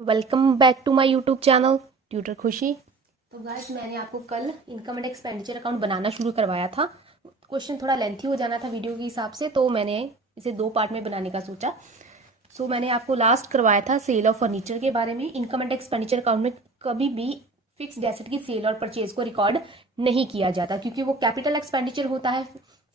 Welcome back to my YouTube channel Tutor Khushi. तो guys मैंने आपको कल इनकम एंड एक्सपेंडिचर अकाउंट बनाना शुरू करवाया था। क्वेश्चन थोड़ा लेंथी हो जाना था वीडियो के हिसाब से, तो मैंने इसे 2 पार्ट में बनाने का सोचा। मैंने आपको लास्ट करवाया था सेल ऑफ फर्नीचर के बारे में। इनकम एंड एक्सपेंडिचर अकाउंट में कभी भी फिक्स्ड एसेट की सेल और परचेज को रिकॉर्ड नहीं किया जाता, क्योंकि वो कैपिटल एक्सपेंडिचर होता है।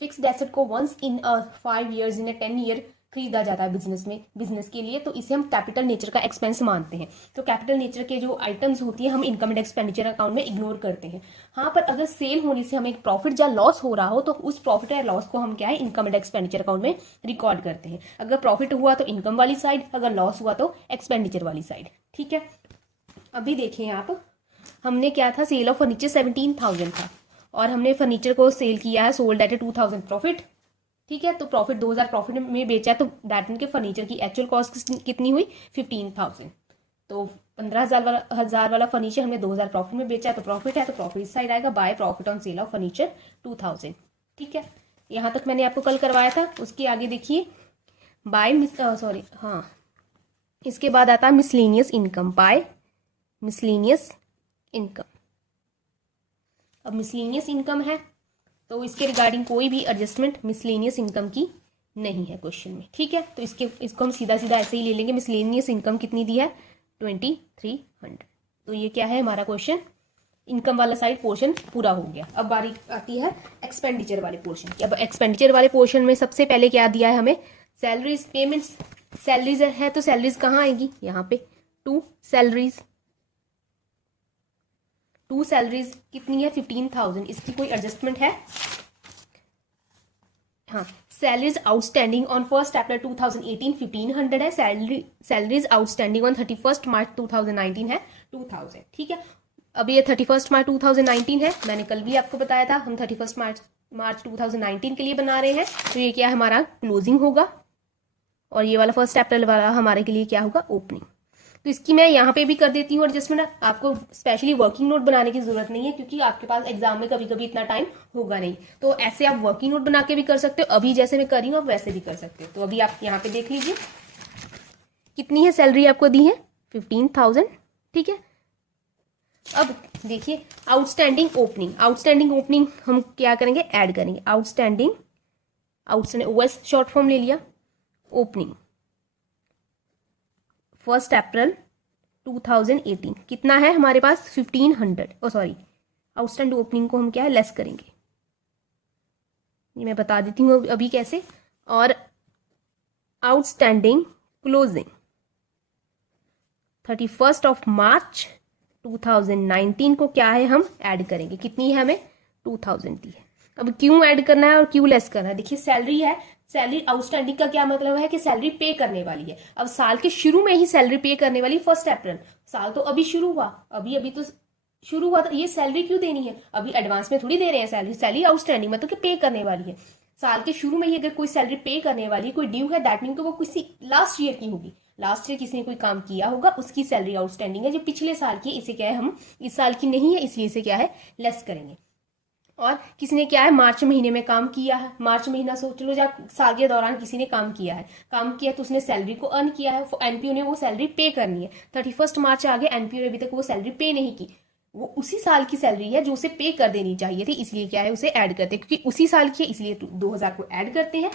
फिक्स्ड एसेट को once in 5 years in 10 year खरीदा जाता है बिजनेस के लिए, तो इसे हम कैपिटल नेचर का एक्सपेंस मानते हैं। तो कैपिटल नेचर के जो आइटम्स होती है हम इनकम एंड एक्सपेंडिचर अकाउंट में इग्नोर करते हैं। हाँ, पर अगर सेल होने से हमें प्रॉफिट या लॉस हो रहा हो तो उस प्रॉफिट या लॉस को हम क्या है इनकम एंड एक्सपेंडिचर अकाउंट में रिकॉर्ड करते हैं। अगर प्रॉफिट हुआ तो इनकम वाली साइड, अगर लॉस हुआ तो एक्सपेंडिचर वाली साइड। ठीक है, अभी देखें आप, हमने क्या था, सेल ऑफ फर्नीचर 17,000 था और हमने फर्नीचर को सेल किया है, सोल्ड एट 2,000 प्रॉफिट। ठीक है, तो प्रॉफिट 2,000 प्रॉफिट में बेचा है, तो दैट मीन के फर्नीचर की एक्चुअल कॉस्ट कितनी हुई 15,000। तो 15,000 वाला फर्नीचर हमने 2,000 प्रॉफिट में बेचा है, तो प्रॉफिट है, तो प्रॉफिट इस साइड आएगा। By profit on sale of furniture 2,000। ठीक है, यहाँ तक मैंने आपको कल करवाया था। उसके आगे देखिए बाय सॉरी हाँ, इसके बाद आता है miscellaneous income. By miscellaneous income. अब मिसलेनियस इनकम है तो इसके रिगार्डिंग कोई भी एडजस्टमेंट मिसलेनियस इनकम की नहीं है क्वेश्चन में। ठीक है, तो इसको हम सीधा सीधा ऐसे ही ले लेंगे। मिसलेनियस इनकम कितनी दी है 2,300। तो ये क्या है हमारा क्वेश्चन, इनकम वाला साइड पोर्शन पूरा हो गया। अब बारी आती है एक्सपेंडिचर वाले पोर्शन की। अब एक्सपेंडिचर वाले पोर्शन में सबसे पहले क्या दिया है हमें, सैलरीज पेमेंट्स। सैलरीज है तो सैलरीज कहाँ आएगी, यहाँ पे टू सैलरीज। टू सैलरीज कितनी है 15,000। इसकी कोई एडजस्टमेंट है, हाँ। सैलरीज आउटस्टैंडिंग ऑन 1 April 2018 1,500 है। सैलरीज आउटस्टैंडिंग ऑन 31 March 2019 है 2,000। ठीक है, अब ये 31 March 2019 है, मैंने कल भी आपको बताया था हम 31 March 2019 के लिए बना रहे हैं। तो ये क्या हमारा क्लोजिंग होगा और ये वाला 1 April वाला हमारे के लिए क्या होगा ओपनिंग। तो इसकी मैं यहाँ पे भी कर देती हूँ एडजस्टमेंट। आपको स्पेशली वर्किंग नोट बनाने की जरूरत नहीं है, क्योंकि आपके पास एग्जाम में कभी कभी इतना टाइम होगा नहीं। तो ऐसे आप वर्किंग नोट बना के भी कर सकते हो, अभी जैसे मैं कर रही हूँ आप वैसे भी कर सकते हो। तो अभी आप यहाँ पे देख लीजिए कितनी है सैलरी आपको दी है 15,000। ठीक है, अब देखिए आउटस्टैंडिंग ओपनिंग। आउटस्टैंडिंग ओपनिंग हम क्या करेंगे, ऐड करेंगे। आउटस्टैंडिंग ओएस शॉर्ट फॉर्म ले लिया, ओपनिंग 1 April 2018 कितना है हमारे पास 1,500। ओ सॉरी, आउटस्टैंडिंग ओपनिंग को हम क्या है लेस करेंगे, ये मैं बता देती हूँ अभी कैसे। और आउटस्टैंडिंग क्लोजिंग 31 March 2019 को क्या है हम ऐड करेंगे। कितनी है हमें 2,000 दी है। अब क्यों ऐड करना है और क्यों लेस करना है, देखिए सैलरी है। सैलरी आउटस्टैंडिंग का क्या मतलब है कि सैलरी पे करने वाली है। अब साल के शुरू में ही सैलरी पे करने वाली 1 April। साल तो अभी शुरू हुआ, अभी तो शुरू हुआ, तो ये सैलरी क्यों देनी है, अभी एडवांस में थोड़ी दे रहे हैं सैलरी। सैलरी आउटस्टैंडिंग मतलब कि पे करने वाली है। साल के शुरू में ही अगर कोई सैलरी पे करने वाली, कोई ड्यू है, दैट मीन कि वो किसी लास्ट ईयर की होगी। लास्ट ईयर किसी ने कोई काम किया होगा, उसकी सैलरी आउटस्टैंडिंग है। जो पिछले साल की, इसे क्या है हम इस साल की नहीं है, इसलिए इसे क्या है लेस करेंगे। और किसी ने क्या है मार्च महीने में काम किया है, मार्च महीना सोच लो जब साल के दौरान किसी ने काम किया है, तो उसने सैलरी को अर्न किया है, एनपीओ ने वो सैलरी पे करनी है। 31 मार्च आ गया, एनपीओ ने अभी तक वो सैलरी पे नहीं की, वो उसी साल की सैलरी है जो उसे पे कर देनी चाहिए थी, इसलिए क्या है उसे ऐड करते हैं, क्योंकि उसी साल की है इसलिए 2,000 को ऐड करते हैं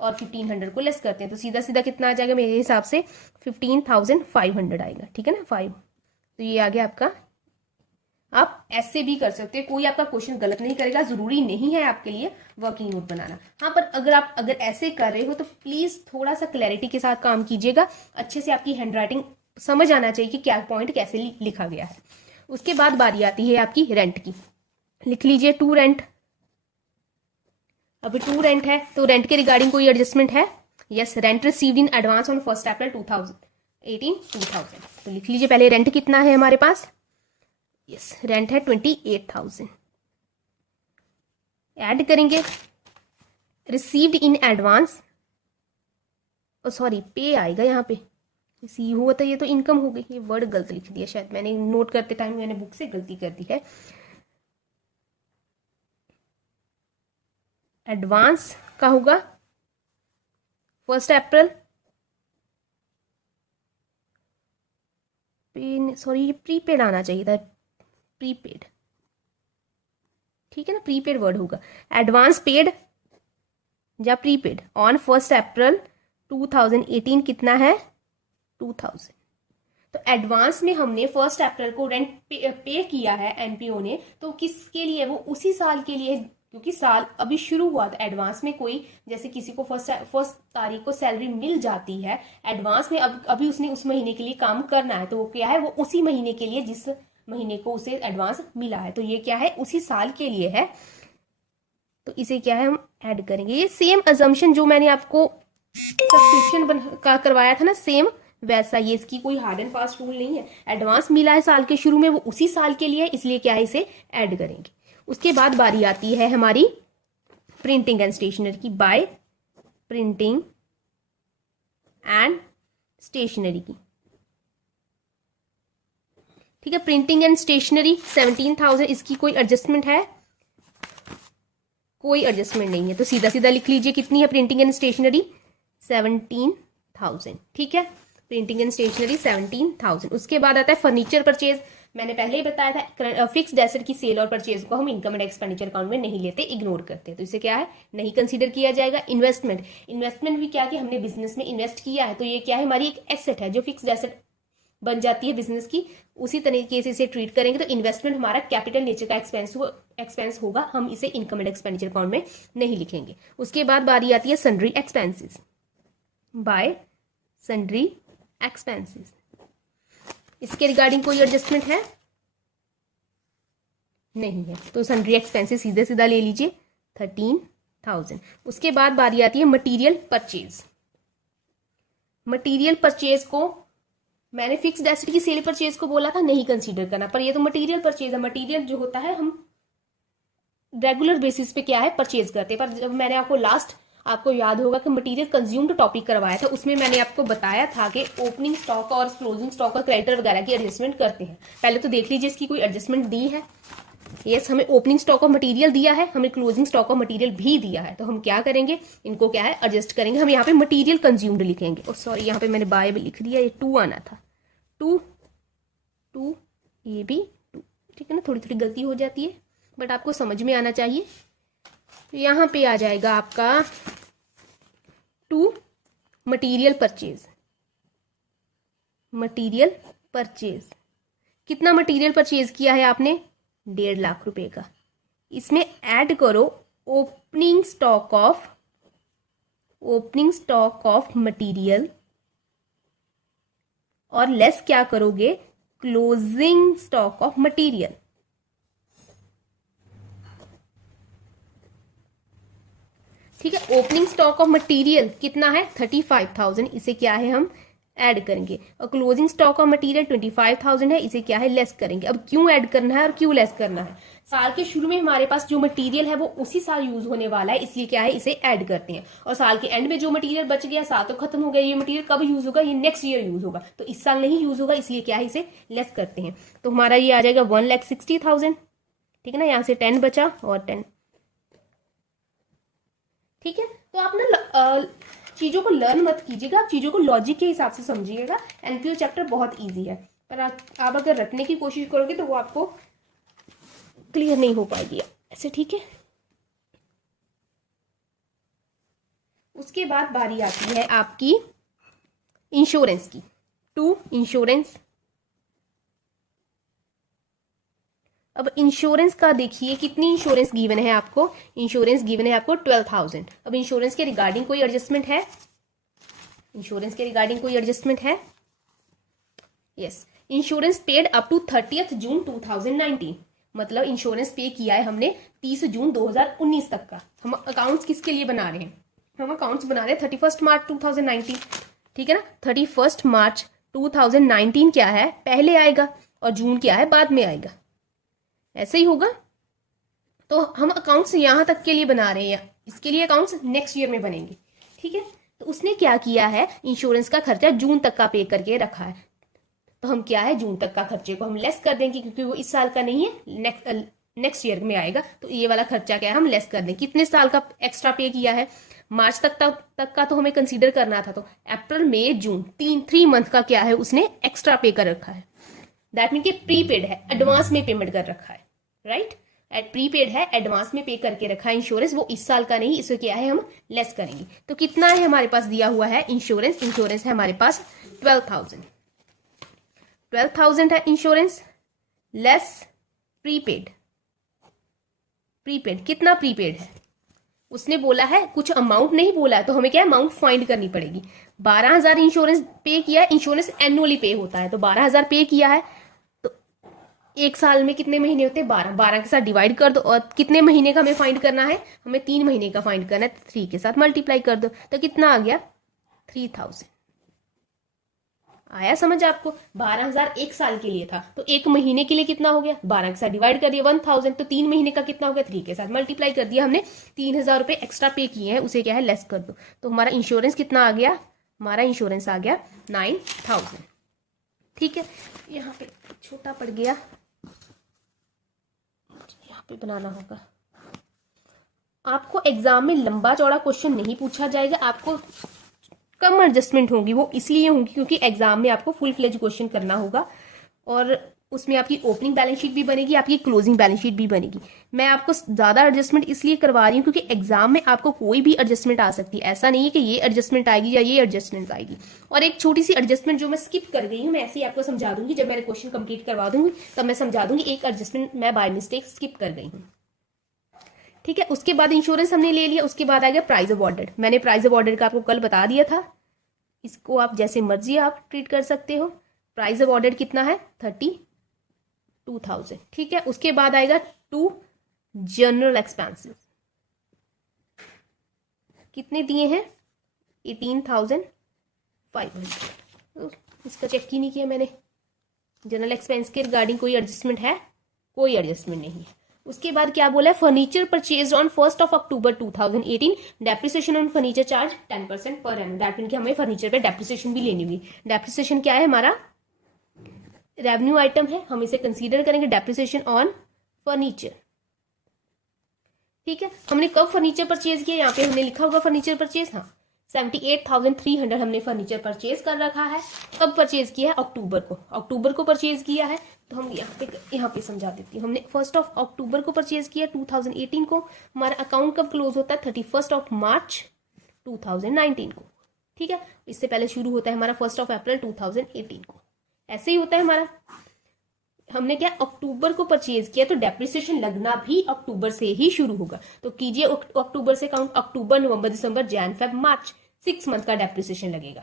और 1,500 को लेस करते हैं। तो सीधा सीधा कितना आ जाएगा मेरे हिसाब से 15,500 आएगा। ठीक है ना, 5। तो ये आ गया आपका। आप ऐसे भी कर सकते हैं, कोई आपका क्वेश्चन गलत नहीं करेगा, जरूरी नहीं है आपके लिए वर्किंग नोट बनाना। हाँ, पर अगर ऐसे कर रहे हो तो प्लीज थोड़ा सा क्लैरिटी के साथ काम कीजिएगा, अच्छे से आपकी हैंडराइटिंग समझ आना चाहिए कि क्या पॉइंट कैसे लिखा गया है। उसके बाद बारी आती है आपकी रेंट की। लिख लीजिए टू रेंट। अभी टू रेंट है तो रेंट के रिगार्डिंग कोई एडजस्टमेंट है, yes. Rent received in advance on 1 April 2018 2,000। तो लिख लीजिए पहले रेंट कितना है हमारे पास, यस रेंट है 28,000। ऐड करेंगे रिसीव्ड इन एडवांस, सॉरी पे आएगा यहाँ पे, सी हुआ था, ये तो इनकम हो गई, ये वर्ड गलत लिख दिया शायद मैंने, नोट करते टाइम मैंने बुक से गलती कर दी है। एडवांस का होगा 1 April सॉरी ये प्रीपेड आना चाहिए था, प्रीपेड, ठीक है ना, प्रीपेड वर्ड होगा। एडवांस पेड या प्रीपेड ऑन 1 अप्रैल 2018 कितना है 2000। तो एडवांस में हमने 1 अप्रैल को रेंट पे किया है एमपीओ ने, तो किसके लिए, वो उसी साल के लिए, क्योंकि साल अभी शुरू हुआ था। एडवांस में कोई जैसे किसी को फर्स्ट तारीख को सैलरी मिल जाती है एडवांस में, अब अभी उसने उस महीने के लिए काम करना है, तो वो क्या है, वो उसी महीने के लिए जिस महीने को उसे एडवांस मिला है, तो ये क्या है उसी साल के लिए है, तो इसे क्या है हम ऐड करेंगे। ये सेम अजम्पशन जो मैंने आपको सब्सक्रिप्शन का करवाया था ना, सेम वैसा, ये इसकी कोई हार्ड एंड फास्ट रूल नहीं है। एडवांस मिला है साल के शुरू में, वो उसी साल के लिए है, इसलिए क्या है इसे ऐड करेंगे। उसके बाद बारी आती है हमारी प्रिंटिंग एंड स्टेशनरी की, बाय प्रिंटिंग एंड स्टेशनरी की, ठीक है। प्रिंटिंग एंड स्टेशनरी 17,000, इसकी कोई एडजस्टमेंट है, कोई एडजस्टमेंट नहीं है, तो सीधा सीधा लिख लीजिए कितनी है प्रिंटिंग एंड स्टेशनरी 17,000, ठीक है। Printing and stationery 17,000। उसके बाद आता है फर्नीचर परचेज। मैंने पहले ही बताया था फिक्स्ड एसेट की सेल और परचेज को हम इनकम एंड एक्सपेंडिचर अकाउंट में नहीं लेते, इग्नोर करते, तो इसे क्या है नहीं कंसीडर किया जाएगा। इन्वेस्टमेंट, इन्वेस्टमेंट भी क्या कि हमने बिजनेस में इन्वेस्ट किया है, तो ये क्या है हमारी एक एसेट है जो फिक्स्ड एसेट बन जाती है बिजनेस की, उसी तरीके से इसे ट्रीट करेंगे। तो इन्वेस्टमेंट हमारा कैपिटल नेचर का एक्सपेंस होगा, हम इसे इनकम एंड एक्सपेंडिचर अकाउंट में नहीं लिखेंगे। उसके बाद बारी आती है sundry expenses, bye sundry expenses, इसके रिगार्डिंग कोई एडजस्टमेंट है नहीं है, तो सन्ड्री एक्सपेंसेस सीधे सीधा ले लीजिए 13,000। उसके बाद बारी आती है मटेरियल परचेज। मटेरियल परचेज को मैंने फिक्स्ड एसेट की सेल परचेज को बोला था नहीं कंसीडर करना, पर ये तो मटेरियल परचेज है। मटेरियल जो होता है हम रेगुलर बेसिस पे क्या है परचेज करते हैं, पर जब मैंने आपको लास्ट आपको याद होगा कि मटेरियल कंज्यूम्ड टॉपिक करवाया था, उसमें मैंने आपको बताया था कि ओपनिंग स्टॉक और क्लोजिंग स्टॉक और क्रेडिटर वगैरह की एडजस्टमेंट करते हैं। पहले तो देख लीजिए इसकी कोई एडजस्टमेंट दी है। यस, हमें ओपनिंग स्टॉक ऑफ मटेरियल दिया है, हमें क्लोजिंग स्टॉक ऑफ मटेरियल भी दिया है, तो हम क्या करेंगे इनको क्या है एडजस्ट करेंगे। हम यहाँ पे मटेरियल कंज्यूम्ड लिखेंगे, और सॉरी यहाँ पे मैंने बाय भी लिख दिया, ये 2 आना था, 2 ये भी 2, ठीक है ना, थोड़ी थोड़ी गलती हो जाती है बट आपको समझ में आना चाहिए। तो यहाँ पे आ जाएगा आपका 2 मटेरियल परचेज। मटेरियल परचेज कितना मटेरियल परचेज किया है आपने 1.5 लाख रुपए का, इसमें ऐड करो ओपनिंग स्टॉक ऑफ मटेरियल और लेस क्या करोगे क्लोजिंग स्टॉक ऑफ मटेरियल। ठीक है, ओपनिंग स्टॉक ऑफ मटेरियल कितना है 35,000, इसे क्या है हम ऐड करेंगे, और क्लोजिंग स्टॉक ऑफ मटेरियल 25,000 है, इसे क्या है लेस करेंगे। अब क्यों ऐड करना है और क्यों लेस करना है, साल के शुरू में हमारे पास जो मटेरियल है वो उसी साल यूज होने वाला है, इसलिए क्या है इसे ऐड करते हैं, और साल के एंड में जो मटेरियल बच गया, साल तो खत्म हो गया, ये मटेरियल कब यूज होगा, ये नेक्स्ट ईयर यूज होगा, तो इस साल नहीं यूज होगा, इसलिए क्या है इसे लेस करते हैं। तो हमारा ये आ जाएगा 1,60,000, ठीक है ना, यहाँ से 10 बचा और 10, ठीक है। तो आप ना चीजों को लर्न मत कीजिएगा, आप चीजों को लॉजिक के हिसाब से समझिएगा। एनपीओ चैप्टर बहुत इजी है, पर आप अगर रटने की कोशिश करोगे तो वो आपको क्लियर नहीं हो पाएगी ऐसे, ठीक है। उसके बाद बारी आती है आपकी इंश्योरेंस की, 2 इंश्योरेंस। अब इंश्योरेंस का देखिए कितनी इंश्योरेंस गिवन है आपको, इंश्योरेंस गिवन है आपको 12,000। अब इंश्योरेंस के रिगार्डिंग कोई एडजस्टमेंट है, इंश्योरेंस के रिगार्डिंग कोई एडजस्टमेंट है, yes. Insurance paid up to 30th June 2019, मतलब इंश्योरेंस पे किया है हमने 30 जून 2019 तक का। हम अकाउंट्स किसके लिए बना रहे हैं, हम अकाउंट्स बना रहे हैं 31 मार्च 2019, ठीक है ना। 31 मार्च 2019 क्या है पहले आएगा और जून क्या है बाद में आएगा, ऐसे ही होगा। तो हम अकाउंट्स यहां तक के लिए बना रहे हैं, इसके लिए अकाउंट्स नेक्स्ट ईयर में बनेंगे, ठीक है। तो उसने क्या किया है इंश्योरेंस का खर्चा जून तक का पे करके रखा है, तो हम क्या है जून तक का खर्चे को हम लेस कर देंगे, क्योंकि वो इस साल का नहीं है, नेक्स्ट ईयर में आएगा, तो ये वाला खर्चा क्या है हम लेस कर देंगे। कितने साल का एक्स्ट्रा पे किया है, मार्च तक का तो हमें कंसीडर करना था, तो अप्रैल मई जून 3 मंथ का क्या है उसने एक्स्ट्रा पे कर रखा है। दैट मीन कि प्रीपेड है, एडवांस में पेमेंट कर रखा है, राइट। प्रीपेड है, एडवांस में पे करके रखा है इंश्योरेंस, वो इस साल का नहीं, इसमें क्या है हम लेस करेंगे। तो कितना है हमारे पास दिया हुआ है इंश्योरेंस, इंश्योरेंस है हमारे पास 12,000 है इंश्योरेंस, लेस प्रीपेड। प्रीपेड कितना प्रीपेड है उसने बोला है, कुछ अमाउंट नहीं बोला है, तो हमें क्या अमाउंट फाइंड करनी पड़ेगी। 12,000 इंश्योरेंस पे किया है, इंश्योरेंस एनुअली पे होता है, तो 12,000 पे किया है, तो एक साल में कितने महीने होते हैं 12, 12 के साथ डिवाइड कर दो, और कितने महीने का हमें फाइंड करना है, हमें 3 महीने का फाइंड करना है, 3 के साथ मल्टीप्लाई कर दो, तो कितना आ गया 3,000। आया समझ आपको। 12,000 एक साल के लिए था, तो एक महीने के लिए कितना हो गया, 12 के साथ डिवाइड कर दिया 1,000, तो 3 महीने का कितना हो गया 3 के साथ मल्टीप्लाई कर दिया हमने। 3,000 रुपए एक्स्ट्रा पे किए हैं, उसे क्या है लेस कर दो, तो हमारा इंश्योरेंस कितना आ गया, हमारा इंश्योरेंस आ गया 9,000। ठीक है, यहाँ पे छोटा पड़ गया, यहाँ पे बनाना होगा। आपको एग्जाम में लंबा चौड़ा क्वेश्चन नहीं पूछा जाएगा, आपको कम एडजस्टमेंट होंगी, वो इसलिए होंगी क्योंकि एग्जाम में आपको फुल फ्लेज क्वेश्चन करना होगा, और उसमें आपकी ओपनिंग बैलेंस शीट भी बनेगी, आपकी क्लोजिंग बैलेंस शीट भी बनेगी। मैं आपको ज्यादा एडजस्टमेंट इसलिए करवा रही हूँ क्योंकि एग्जाम में आपको कोई भी एडजस्टमेंट आ सकती है, ऐसा नहीं है कि ये एडजस्टमेंट आएगी या ये एडजस्टमेंट आएगी। और एक छोटी सी एडजस्टमेंट जो मैं स्किप कर गई हूँ, मैं ऐसे ही आपको समझा दूंगी, जब मैंने क्वेश्चन कंप्लीट करवा दूंगी तब मैं समझा दूंगी, एक एडजस्टमेंट मैं बाय मिस्टेक स्किप कर गई हूँ। ठीक है, उसके बाद इंश्योरेंस हमने ले लिया, उसके बाद आ गया प्राइज अवॉर्डेड। मैंने प्राइज अवॉर्डेड का आपको कल बता दिया था, इसको आप जैसे मर्जी आप ट्रीट कर सकते हो। प्राइस अवॉर्डेड कितना है 32,000। ठीक है, उसके बाद आएगा 2 जनरल एक्सपेंसेस, कितने दिए हैं 18,500। इसका चेक ही नहीं किया मैंने, जनरल एक्सपेंस के रिगार्डिंग कोई एडजस्टमेंट है, कोई एडजस्टमेंट नहीं है। उसके बाद क्या बोला है, furniture purchase on 1 October 2018, depreciation on furniture charge 10% per annum. That mean कि हमें फर्नीचर पे डेप्रिसिएशन भी लेनी होगी। डेप्रिसिएशन क्या है, हमारा रेवेन्यू आइटम है, हम इसे कंसीडर करेंगे डेप्रिसिएशन ऑन फर्नीचर। ठीक है, हमने कब फर्नीचर परचेज किया, यहाँ पे हमने लिखा होगा फर्नीचर परचेज, हाँ 78,300 हमने फर्नीचर परचेज कर रखा है। कब परचेज किया है, अक्टूबर को, अक्टूबर को परचेज किया है। तो हम यहाँ पे समझा देती हूँ, हमने 1 अक्टूबर को परचेज किया 2018 को। हमारा अकाउंट कब क्लोज होता है 31 मार्च 2019 को। ठीक है, इससे पहले शुरू होता है हमारा 1 अप्रैल 2018 को, ऐसे ही होता है हमारा। हमने क्या अक्टूबर को परचेज किया, तो डेप्रिसिएशन लगना भी अक्टूबर से ही शुरू होगा। तो कीजिए अक्टूबर से काउंट, अक्टूबर नवंबर दिसंबर जैन फेब मार्च, 6 मंथ का डेप्रिसिएशन लगेगा।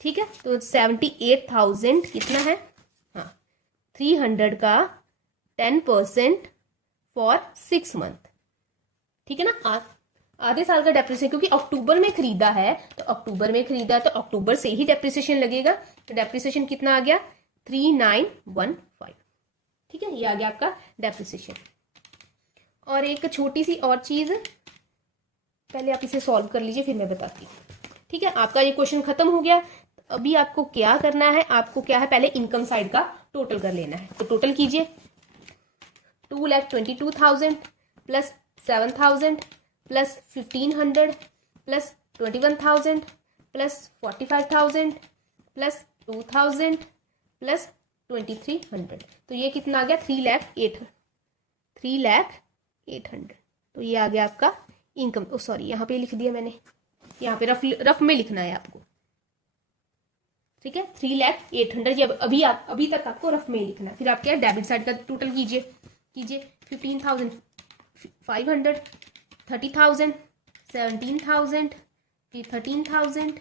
ठीक है, तो 78,000 कितना है, हाँ 300 का 10% फॉर 6 मंथ। ठीक है ना, आधे साल का डेप्रिसिएशन, क्योंकि अक्टूबर में खरीदा है तो अक्टूबर में खरीदा तो अक्टूबर से ही डेप्रिसिएशन लगेगा। तो डेप्रिसिएशन कितना आ गया 3915। ठीक है, ये आ गया आपका डेप्रिसिएशन। और एक छोटी सी और चीज, पहले आप इसे सॉल्व कर लीजिए फिर मैं बताती हूँ। ठीक है, आपका ये क्वेश्चन खत्म हो गया। अभी आपको क्या करना है, आपको क्या है पहले इनकम साइड का टोटल कर लेना है। तो टोटल कीजिए, 2,22,000 plus 7,000 plus 1,500 plus 21,000 plus 45,000 plus 2,000 plus 2,300। तो ये कितना आ गया 3,08,000। तो ये आ गया आपका इनकम। ओ सॉरी, यहाँ पे लिख दिया मैंने, यहाँ पे रफ में लिखना है आपको। ठीक है, 3,08,000 ये अभी तक आपको रफ में लिखना है। फिर आप क्या डेबिट साइड का टोटल कीजिए 15,500, 30,000, 17,000, फिर 13,000,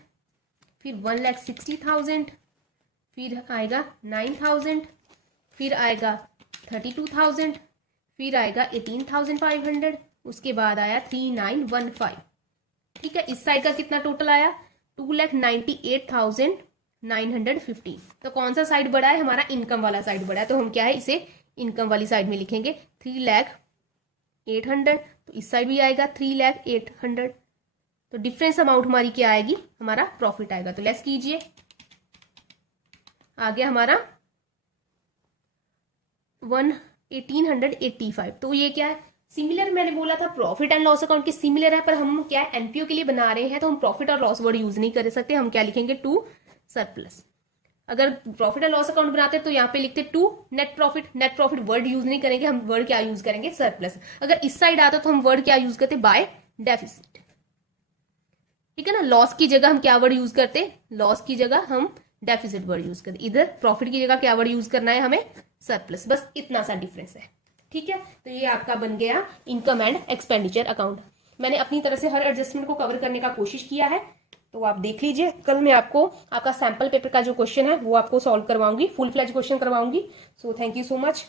फिर 1,60,000, फिर आएगा 9,000, फिर आएगा 32,000, फिर आएगा 18,500, उसके बाद आया 3,915। ठीक है, इस साइड का कितना टोटल आया 2,98,915। तो कौन सा साइड बड़ा है, हमारा इनकम वाला साइड बड़ा है, तो हम क्या है इसे इनकम वाली साइड में लिखेंगे 3,08,000। तो इस साइड भी आएगा 3,08,000। तो डिफरेंस अमाउंट हमारी क्या आएगी, हमारा प्रॉफिट आएगा। तो लेस कीजिए, आ गया हमारा 1,885। तो ये क्या है, सिमिलर मैंने बोला था प्रॉफिट एंड लॉस अकाउंट के सिमिलर है, पर हम क्या है एनपीओ के लिए बना रहे हैं तो हम प्रॉफिट और लॉस वर्ड यूज नहीं कर सकते। हम क्या लिखेंगे टू सरप्लस। अगर प्रॉफिट एंड लॉस अकाउंट बनाते तो यहाँ पे लिखते to net profit word use नहीं करेंगे हम, वर्ड क्या यूज करेंगे, सरप्लस। अगर इस साइड आता तो हम वर्ड क्या यूज करते, बाय डेफिसिट, ठीक है ना। लॉस की जगह हम क्या वर्ड यूज करते, लॉस की जगह हम डेफिसिट वर्ड यूज करते, इधर प्रॉफिट की जगह क्या वर्ड यूज करना है हमें, सरप्लस, बस इतना सा डिफरेंस है, ठीक है। तो ये आपका बन गया इनकम एंड एक्सपेंडिचर अकाउंट। मैंने अपनी तरह से हर एडजस्टमेंट को कवर करने का कोशिश किया है, तो आप देख लीजिए। कल मैं आपको आपका सैंपल पेपर का जो क्वेश्चन है वो आपको सॉल्व करवाऊंगी, फुल फ्लेज क्वेश्चन करवाऊंगी। So thank you so much.